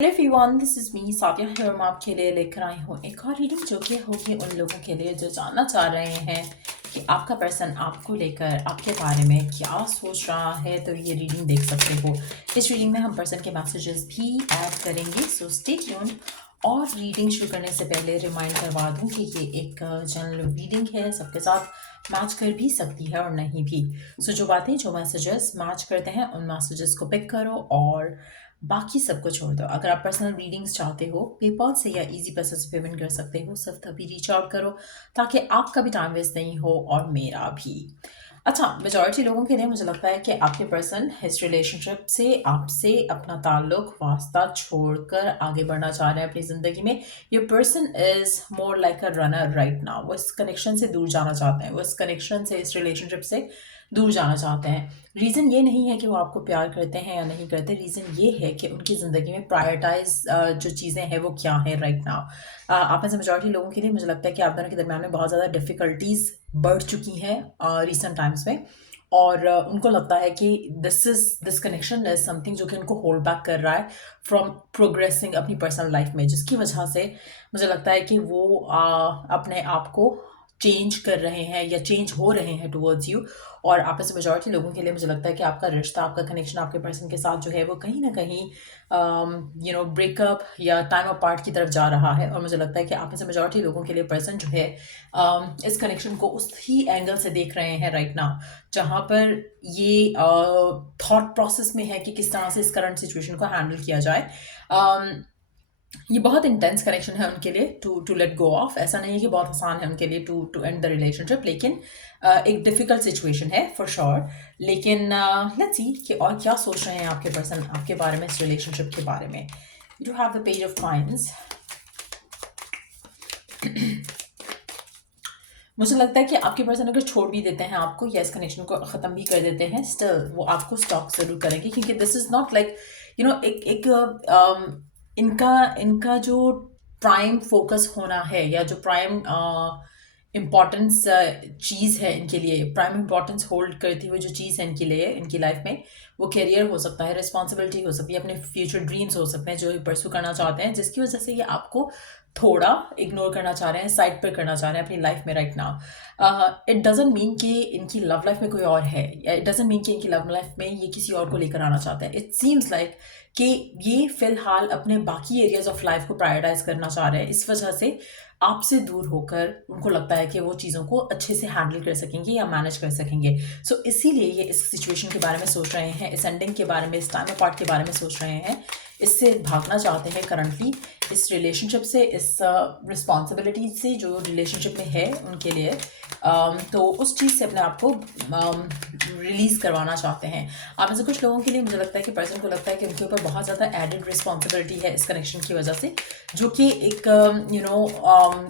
Hello everyone, this is me Sadia here. मैं आपके लिए लेकर आई हूँ एक और रीडिंग जो कि होगी उन लोगों के लिए जो जानना चाह रहे हैं कि आपका पर्सन आपको लेकर आपके बारे में क्या सोच रहा है। तो ये रीडिंग देख सकते हो। इस रीडिंग में हम पर्सन के मैसेजेस भी ऐड करेंगे, सो स्टे ट्यून। और रीडिंग शुरू करने से पहले रिमाइंड करवा दूँ कि ये एक जनरल रीडिंग है, सबके साथ मैच कर भी सकती है और नहीं भी। सो जो बातें जो मैसेजेस मैच करते हैं उन मैसेजेस को पिक करो और बाकी सबको छोड़ दो। अगर आप पर्सनल रीडिंग्स चाहते हो पेपॉल से या इजी पैसे से पेमेंट कर सकते हो, सिर्फ तभी रीच आउट करो ताकि आपका भी टाइम वेस्ट नहीं हो और मेरा भी। अच्छा, मेजॉरिटी लोगों के लिए मुझे लगता है कि आपके पर्सन इस रिलेशनशिप से आपसे अपना ताल्लुक वास्ता छोड़कर आगे बढ़ना चाह रहे हैं अपनी ज़िंदगी में। ये person is more like a runner right now. वो इस कनेक्शन से दूर जाना चाहते हैं, वो इस कनेक्शन से, इस रिलेशनशिप से दूर जाना चाहते हैं। रीज़न ये नहीं है कि वो आपको प्यार करते हैं या नहीं करते। रीज़न ये है कि उनकी ज़िंदगी में प्रायोरिटाइज जो चीज़ें हैं वो क्या हैं राइट नाउ। आप में से मेजॉरिटी लोगों के लिए मुझे लगता है कि आप दोनों के दरम्यान में बहुत ज़्यादा डिफ़िकल्टीज बढ़ चुकी हैं रिसेंट टाइम्स में। और उनको लगता है कि दिस कनेक्शन इज समथिंग जो कि उनको होल्ड बैक कर रहा है फ्रॉम प्रोग्रेसिंग अपनी पर्सनल लाइफ में, जिसकी वजह से मुझे लगता है कि वो अपने आप को चेंज कर रहे हैं या चेंज हो रहे हैं टुवर्ड्स यू। और आप में से मेजॉरिटी लोगों के लिए मुझे लगता है कि आपका रिश्ता, आपका कनेक्शन आपके पर्सन के साथ जो है वो कहीं ना कहीं ब्रेकअप या टाइम अपार्ट की तरफ जा रहा है। और मुझे लगता है कि आप में से मेजॉरिटी लोगों के लिए पर्सन जो है इस कनेक्शन को उस ही एंगल से देख रहे हैं राइट नाउ, जहाँ पर ये थॉट प्रोसेस में है कि किस तरह से इस करंट सिचुएशन को हैंडल किया जाए। ये बहुत इंटेंस कनेक्शन है उनके लिए टू लेट गो ऑफ। ऐसा नहीं है कि बहुत आसान है उनके लिए टू एंड द रिलेशनशिप, लेकिन एक डिफिकल्ट सिचुएशन है फॉर श्योर। लेकिन लेट्स सी कि और क्या सोच रहे हैं आपके पर्सन आपके बारे में, इस रिलेशनशिप के बारे में। You have the page of kinds. मुझे लगता है कि आपके पर्सन अगर छोड़ भी देते हैं आपको या इस कनेक्शन को ख़त्म भी कर देते हैं, स्टिल वो आपको स्टॉक ज़रूर करेंगे, क्योंकि दिस इज़ नॉट लाइक इनका इनका जो प्राइम फोकस होना है या जो प्राइम इम्पॉर्टेंस चीज़ है इनके लिए, प्राइम इम्पॉर्टेंस होल्ड करती हुई जो चीज़ है इनके लिए इनकी लाइफ में, वो करियर हो सकता है, रिस्पॉन्सिबिलिटी हो सकती है, अपने फ्यूचर ड्रीम्स हो सकते हैं जो ये परस्यू करना चाहते हैं, जिसकी वजह से ये आपको थोड़ा इग्नोर करना चाह रहे हैं, साइड पर करना चाह रहे हैं अपनी लाइफ में right now. It doesn't mean कि इनकी लव लाइफ में कोई और है, या इट डजेंट मीन कि इनकी लव लाइफ में ये किसी और को लेकर आना चाहते हैं। इट सीम्स लाइक कि ये फिलहाल अपने बाकी एरियाज ऑफ लाइफ को प्रायोरिटाइज करना चाह रहे हैं। इस वजह से आपसे दूर होकर उनको लगता है कि वो चीज़ों को अच्छे से हैंडल कर सकेंगे या मैनेज कर सकेंगे। सो इसीलिए ये इस सिचुएशन के बारे में सोच रहे हैं, इस एंडिंग के बारे में, इस टाइम अपार्ट के बारे में सोच रहे हैं। इससे भागना चाहते हैं करंटली, इस रिलेशनशिप से, इस रिस्पॉन्सिबिलिटी से जो रिलेशनशिप में है उनके लिए। तो उस चीज़ से अपने आप को रिलीज़ करवाना चाहते हैं। आप में से कुछ लोगों के लिए मुझे लगता है कि पर्सन को लगता है कि उनके ऊपर बहुत ज़्यादा एडेड रिस्पॉन्सिबिलिटी है इस कनेक्शन की वजह से, जो कि एक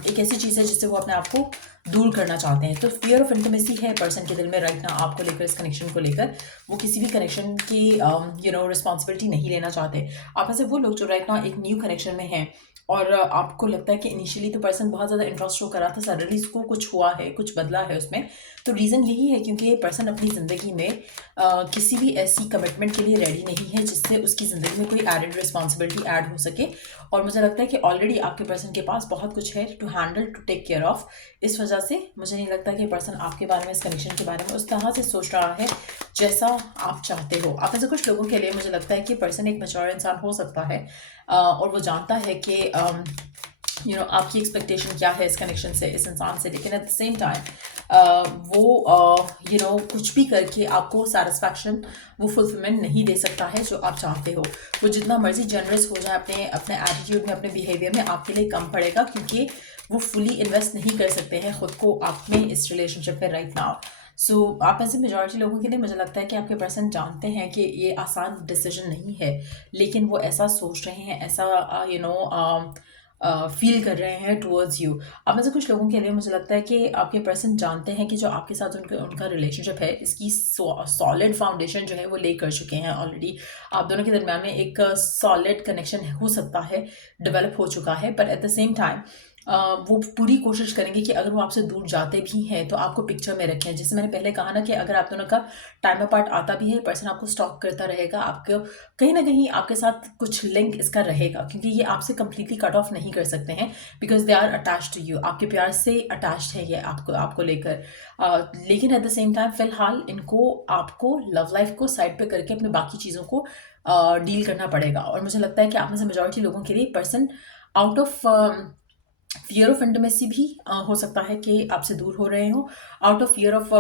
एक ऐसी चीज़ है जिससे वो अपने आप को दूर करना चाहते हैं। तो फियर ऑफ इंटीमेसी है पर्सन के दिल में राइट ना आपको लेकर, इस कनेक्शन को लेकर। वो किसी भी कनेक्शन की रिस्पॉन्सिबिलिटी नहीं लेना चाहते। आप में से वो लोग जो राइट ना एक न्यू कनेक्शन में हैं और आपको लगता है कि इनिशियली तो पर्सन बहुत ज़्यादा इंटरेस्ट शो कर रहा था, सडनली उसको कुछ हुआ है, कुछ बदला है उसमें। तो रीज़न यही है क्योंकि ये पर्सन अपनी ज़िंदगी में किसी भी ऐसी कमिटमेंट के लिए रेडी नहीं है जिससे उसकी ज़िंदगी में कोई एडेड रिस्पॉन्सिबिलिटी ऐड हो सके। और मुझे लगता है कि ऑलरेडी आपके पर्सन के पास बहुत कुछ है to handle, to take care of. इस वजह से मुझे नहीं लगता कि पर्सन आपके बारे में, इस कनेक्शन के बारे में उस तरह से सोच रहा है जैसा आप चाहते हो। आप में से कुछ लोगों के लिए मुझे लगता है कि पर्सन एक मैच्योर इंसान हो सकता है और वो जानता है कि आपकी एक्सपेक्टेशन क्या है इस कनेक्शन से, इस इंसान से। लेकिन एट द सेम टाइम वो कुछ भी करके आपको सेटिस्फैक्शन, वो फुलफिलमेंट नहीं दे सकता है जो आप चाहते हो। वो जितना मर्जी जनरस हो जाए अपने अपने एटीट्यूड में, अपने बिहेवियर में, आपके लिए कम पड़ेगा, क्योंकि वो फुली इन्वेस्ट नहीं कर सकते हैं खुद को आप में, इस रिलेशनशिप में राइट नाउ। सो आप में से मेजॉरिटी लोगों के लिए मुझे लगता है कि आपके पर्सन जानते हैं कि ये आसान डिसीजन नहीं है, लेकिन वो ऐसा सोच रहे हैं, ऐसा फील कर रहे हैं टुवर्ड्स यू। अब में से कुछ लोगों के लिए मुझे लगता है कि आपके पर्सन जानते हैं कि जो आपके साथ उनका रिलेशनशिप है, इसकी सॉलिड फाउंडेशन जो है वो ले कर चुके हैं ऑलरेडी। आप दोनों के दरम्यान में एक सॉलिड कनेक्शन हो सकता है, डेवलप हो चुका है। But at the same time वो पूरी कोशिश करेंगे कि अगर वो आपसे दूर जाते भी हैं तो आपको पिक्चर में रखें। जैसे मैंने पहले कहा ना कि अगर आप दोनों का टाइम अपार्ट आता भी है, पर्सन आपको स्टॉक करता रहेगा, आपको कहीं ना कहीं आपके साथ कुछ लिंक इसका रहेगा, क्योंकि ये आपसे कंप्लीटली कट ऑफ नहीं कर सकते हैं, because they are attached to you, आपके प्यार से अटैच्ड है ये आपको आपको लेकर। लेकिन एट द सेम टाइम फिलहाल इनको आपको लव लाइफ को साइड पे करके अपने बाकी चीज़ों को डील करना पड़ेगा। और मुझे लगता है कि आप में से मेजॉरिटी लोगों के लिए person out of fear of intimacy भी हो सकता है कि आपसे दूर हो रहे हो, out of fear of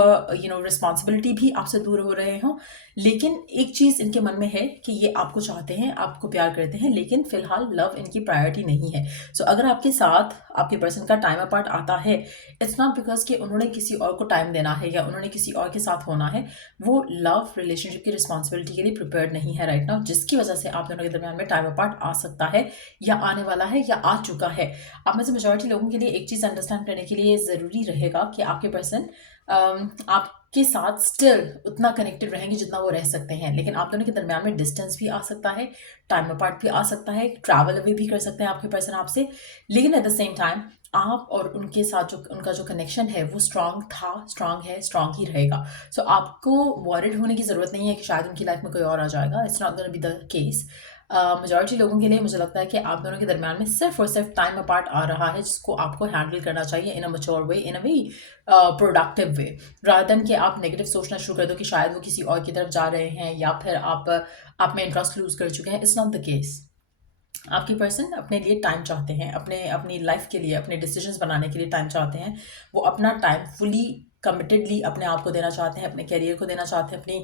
responsibility भी आपसे दूर हो रहे हो। लेकिन एक चीज़ इनके मन में है कि ये आपको चाहते हैं, आपको प्यार करते हैं, लेकिन फिलहाल लव इनकी प्रायोरिटी नहीं है। सो अगर आपके साथ आपके पर्सन का टाइम अपार्ट आता है, इट्स नॉट बिकॉज कि उन्होंने किसी और को टाइम देना है या उन्होंने किसी और के साथ होना है, वो लव रिलेशनशिप की रिस्पॉन्सिबिलिटी के लिए प्रिपेयर्ड नहीं है राइट नाउ, जिसकी वजह से आप दोनों के दरमियान में टाइम अपार्ट आ सकता है या आने वाला है या आ चुका है। आप में से मेजॉरिटी लोगों के लिए एक चीज़ अंडरस्टैंड करने के लिए ज़रूरी रहेगा कि आपके पर्सन आपके साथ स्टिल उतना कनेक्टेड रहेंगे जितना वो रह सकते हैं, लेकिन आप दोनों के दरमियान में डिस्टेंस भी आ सकता है, टाइम अपार्ट भी आ सकता है, ट्रैवल अवे भी कर सकते हैं आपके पर्सन आपसे, लेकिन एट द सेम टाइम आप और उनके साथ जो उनका जो कनेक्शन है वो स्ट्रांग था, स्ट्रांग है, स्ट्रांग ही रहेगा। सो आपको वॉरिड होने की ज़रूरत नहीं है कि शायद उनकी लाइफ में कोई और आ जाएगा, it's not gonna be the case. Majority लोगों के लिए मुझे लगता है कि आप दोनों के दरमियान में सिर्फ और सिर्फ टाइम अपार्ट आ रहा है, जिसको आपको हैंडल करना चाहिए in a mature way, in a way productive way, rather than कि आप नेगेटिव सोचना शुरू कर दो कि शायद वो किसी और की तरफ जा रहे हैं या फिर आप में इंटरेस्ट लूज कर चुके हैं। It's not the case. आपके पर्सन अपने लिए टाइम चाहते हैं, अपनी लाइफ के लिए, अपने डिसीजंस बनाने के लिए टाइम चाहते हैं। वो अपना टाइम फुली कमिटेडली अपने आप को देना चाहते हैं, अपने करियर को देना चाहते हैं, अपनी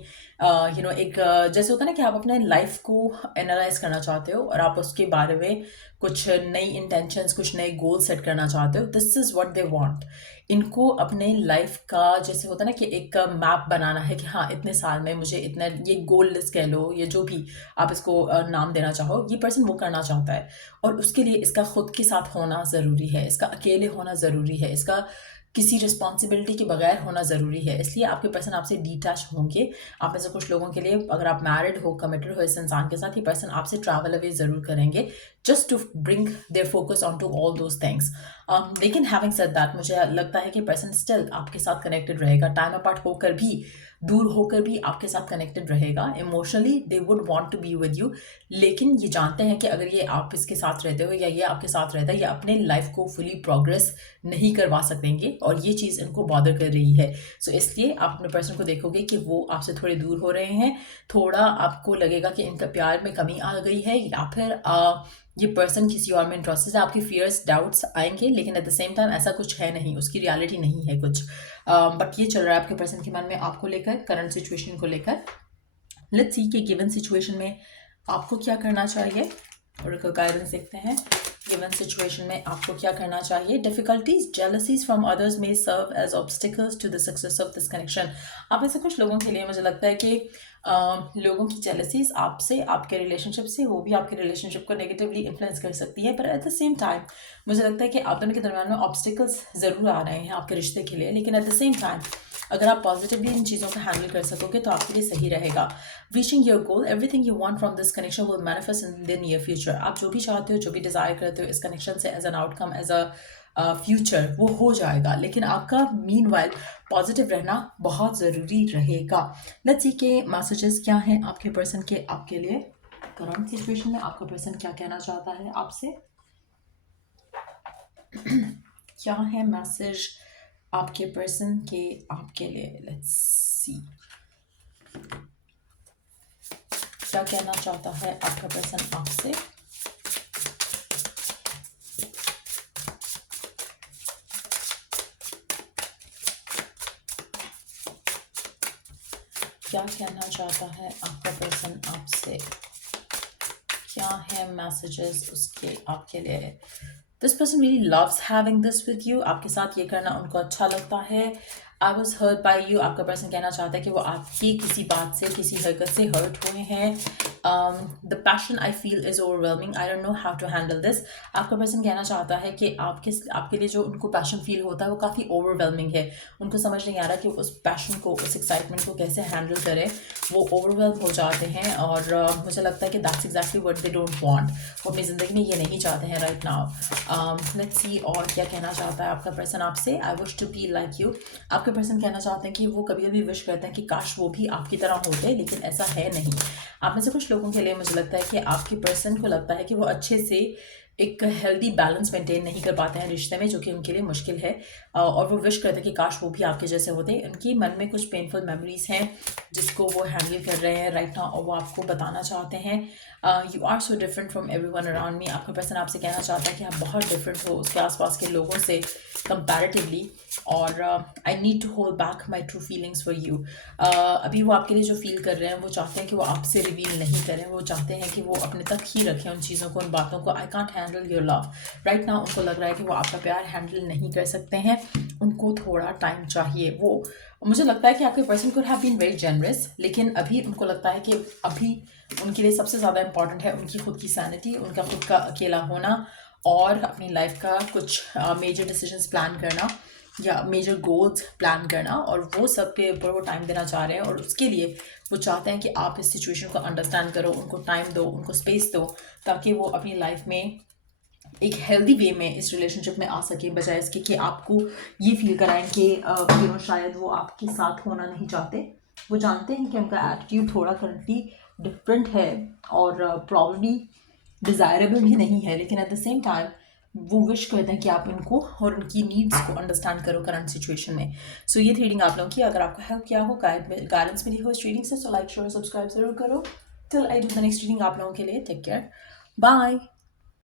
एक जैसे होता है ना कि आप अपने लाइफ को एनालाइज करना चाहते हो और आप उसके बारे में कुछ नई इंटेंशंस, कुछ नए गोल सेट करना चाहते हो। This is what they want. इनको अपने लाइफ का जैसे होता है ना कि एक मैप बनाना है कि हाँ इतने साल में मुझे इतना, ये गोल लिस्ट कह लो, ये जो भी आप इसको नाम देना चाहो, ये पर्सन वो करना चाहता है। और उसके लिए इसका खुद के साथ होना ज़रूरी है, इसका अकेले होना ज़रूरी है, इसका किसी रिस्पॉन्सिबिलिटी के बगैर होना ज़रूरी है। इसलिए आपके पर्सन आपसे डिटैच होंगे। आप में से कुछ लोगों के लिए अगर आप मैरिड हो, कमिटेड हो इस इंसान के साथ, ये पर्सन आपसे ट्रैवल अवे ज़रूर करेंगे just to bring their focus on to all those things. लेकिन हैविंग सेड दैट, मुझे लगता है कि पर्सन स्टिल आपके साथ कनेक्टेड रहेगा, टाइम अपार्ट होकर भी, दूर होकर भी आपके साथ कनेक्टेड रहेगा। Emotionally they would want to be with you, लेकिन ये जानते हैं कि अगर ये आप इसके साथ रहते हो या ये आपके साथ रहता है, ये अपने लाइफ को फुली प्रोग्रेस नहीं करवा सकेंगे और ये चीज़ इनको बॉदर कर रही है। सो इसलिए आप अपने पर्सन को देखोगे कि वो आपसे थोड़े दूर हो रहे हैं, थोड़ा आपको लगेगा कि इनका प्यार में कमी आ गई है, या फिर ये पर्सन किसी और में इंटरेस्टेड है। आपके फियर्स, डाउट्स आएंगे, लेकिन एट द सेम टाइम ऐसा कुछ है नहीं, उसकी रियलिटी नहीं है कुछ। बट ये चल रहा है आपके पर्सन के मन में आपको लेकर, करंट सिचुएशन को लेकर। लेट्स सी कि गिवन सिचुएशन में आपको क्या करना चाहिए, और गाइडेंस देखते हैं। गिवन सिचुएशन में आपको क्या करना चाहिए। Difficulties, jealousies from others may serve as obstacles to the success of this connection. आप में से कुछ लोगों के लिए मुझे लगता है कि लोगों की जेलसीज आपसे, आपके रिलेशनशिप से, वो भी आपके रिलेशनशिप को नेगेटिवली इन्फ्लुएंस कर सकती है। पर एट द सेम टाइम मुझे लगता है कि आप दोनों के दरम्यान में ऑब्स्टिकल्स ज़रूर आ रहे हैं आपके रिश्ते के लिए, लेकिन एट द सेम टाइम अगर आप पॉजिटिवली इन चीज़ों को हैंडल कर सकोगे तो आपके लिए सही रहेगा। Reaching your goal, everything you want from this connection will manifest in the near future. आप जो भी चाहते हो, जो भी डिज़ायर करते हो इस कनेक्शन से as an outcome, as a future, वो हो जाएगा। लेकिन आपका मीनवाइल पॉजिटिव रहना बहुत ज़रूरी रहेगा। लेट्स सी के मैसेजेस क्या हैं आपके पर्सन के आपके लिए। करंट सिचुएशन में आपका पर्सन क्या कहना चाहता है आपसे, क्या है मैसेज आपके पर्सन के आपके लिए। लेट्स सी क्या कहना चाहता है आपका पर्सन आपसे। क्या कहना चाहता है आपका पर्सन आपसे, क्या है मैसेजेस उसके आपके लिए। This person really loves having this with you. आपके साथ ये करना उनको अच्छा लगता है। I was hurt by you, आपका पर्सन कहना चाहता है कि वो आपकी किसी बात से, किसी हरकत से हर्ट हुए हैं। The passion I feel is overwhelming, I don't know how to handle this. आपका पर्सन कहना चाहता है कि आपके लिए जो उनको पैशन फील होता है वो काफ़ी ओवरवेलमिंग है। उनको समझ नहीं आ रहा कि उस पैशन को, उस एक्साइटमेंट को कैसे हैंडल करें। वो ओवरवेलम हो जाते हैं और मुझे लगता है कि that's exactly what they don't want. वो अपनी ज़िंदगी में ये नहीं चाहते हैं राइट नाउ। लेट्स सी और क्या कहना चाहता है आपका पर्सन आपसे। I wish to be like you. आपके पर्सन कहना चाहते हैं कि वो कभी कभी विश करते हैं कि काश वो भी आपकी तरह होते, लेकिन ऐसा है नहीं। आप में से कुछ लोगों के लिए मुझे लगता है कि आपके पर्सन को लगता है कि वो अच्छे से एक हेल्दी बैलेंस मेंटेन नहीं कर पाते हैं रिश्ते में, जो कि उनके लिए मुश्किल है। और वो विश करते हैं कि काश वो भी आपके जैसे होते। उनके मन में कुछ पेनफुल मेमोरीज हैं जिसको वो हैंडल कर रहे हैं राइट नाउ, और वो आपको बताना चाहते हैं you are so different from everyone around me. आपका पर्सन आपसे कहना चाहता है कि आप बहुत डिफरेंट हो उसके आसपास के लोगों से कंपैरेटिवली, और I need to hold back my true feelings for you. अभी वो आपके लिए जो फील कर रहे हैं वो चाहते हैं कि वो आपसे रिवील नहीं करें। वो चाहते हैं कि वो अपने तक ही रखें उन चीज़ों को, उन बातों को। I can't handle your love right now. उनको लग रहा है कि वो आपका प्यार हैंडल नहीं कर सकते हैं, उनको थोड़ा टाइम चाहिए। वो मुझे लगता है कि आपके person could have been very generous, लेकिन अभी उनको लगता है कि अभी उनके लिए सबसे ज़्यादा इंपॉर्टेंट है उनकी खुद की सैनिटी, उनका खुद का अकेला होना, और अपनी लाइफ का कुछ मेजर डिसीजंस प्लान करना या मेजर गोल्स प्लान करना, और वो सब के ऊपर वो टाइम देना चाह रहे हैं। और उसके लिए वो चाहते हैं कि आप इस सिचुएशन को अंडरस्टैंड करो, उनको टाइम दो, उनको स्पेस दो, ताकि वो अपनी लाइफ में एक हेल्दी वे में इस रिलेशनशिप में आ सके, बजाय इसके कि आपको ये फील कराएं कि शायद वो आपके साथ होना नहीं चाहते। वो जानते हैं कि उनका एटीट्यूड थोड़ा करंटली डिफरेंट है और प्रॉब्लली डिज़ायरेबल भी नहीं है, लेकिन एट द सेम टाइम वो विश करते हैं कि आप इनको और उनकी नीड्स को अंडरस्टैंड करो करंट सिचुएशन में। सो ये रीडिंग आप लोगों की अगर आपको हेल्प किया हो, गाइडेंस मिली हो इस रीडिंग से, सो लाइक शेयर सब्सक्राइब जरूर करो। Till I do the next reading आप लोगों के लिए टेक केयर, बाय।